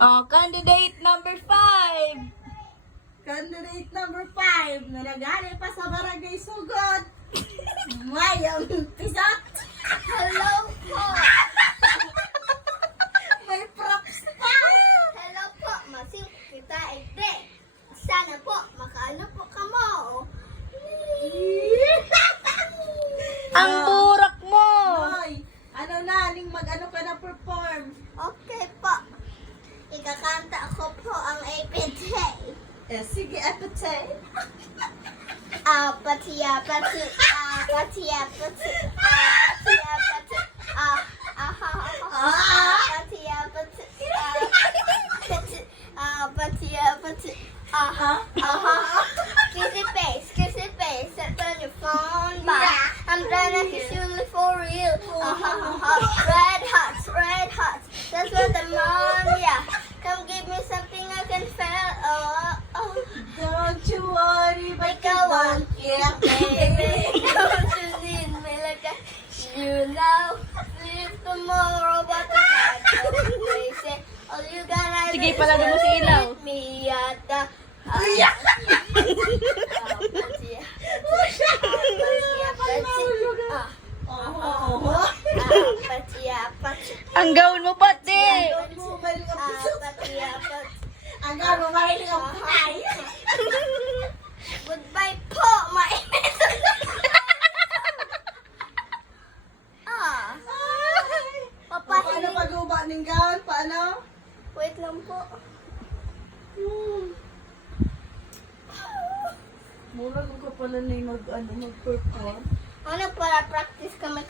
Oh, candidate number 5. Candidate number 5 na nagani pa sa barangay Sugod. Mayang Pisat. Hello po. May props pa. Hello po. Masing kita ite. Sana po makaano po kamo. Ang burak mo. Hoy, ano na, aling mag-ano ka na perform? Okay po. Ikakanta ako po ang APT. Eh, sige, apatay. Apati, apati, apati, apati, apati, apati, apati, apati, apati, apati, kissy face, turn your phone back. I'm trying to kiss you for real. Red hot, that's what the mom, yeah. Come give me something I can feel. Don't you worry, but you Ikaw ang don't care, baby. Don't you need me like you now? Leave tomorrow, but tonight you're crazy. All you gonna Sige, do is palagi mo si Ilaw. meet me at the Ang gawin mo pati. Ang gano'n mahilig ang patay. Goodbye po, mainit. Paano Papahiling. pag-uba ng gown? Paano? Wait lang po. Mura ko ka pala na mag-perform. Ano para practice kami